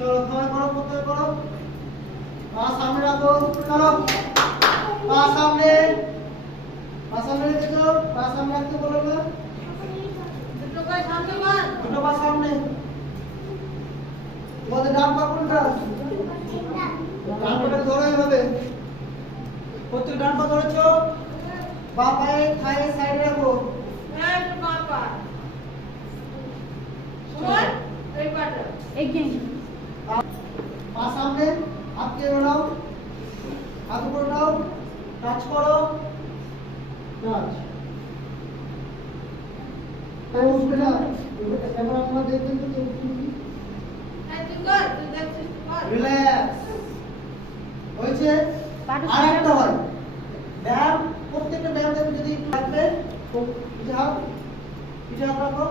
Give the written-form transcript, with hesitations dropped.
চলো সবাই করো, প্রত্যেকে করো। পা সামনে রাখো, চলো। পা সামনে, পা সামনে রেখেছো, পা সামনে রাখতে বলো না। দুটো পা সামনে কর। দুটো পা সামনে। তোমাদের ডান পা কোনটা? ডান পাটা ধরো এইভাবে। প্রত্যেক ডান পা ধরেছো, বা পায়ে থাইয়ের সাইডে রাখো। হ্যাঁ, একটু পা পা। শোন, এই পাটা। পা সামনে, হাত কে নাও, হাত উপরে নাও, টাচ করো, টাচ। উঠবে না, এবার আপনারা দেখবেন তো কেউ উঠবে। হ্যাঁ, তুই কর, তুই দেখছিস তো কর। রিল্যাক্স হয়েছে। আরেকটা হয় ব্যায়াম, প্রত্যেকটা ব্যায়াম যদি থাকবে, পিঠে হাত রাখো।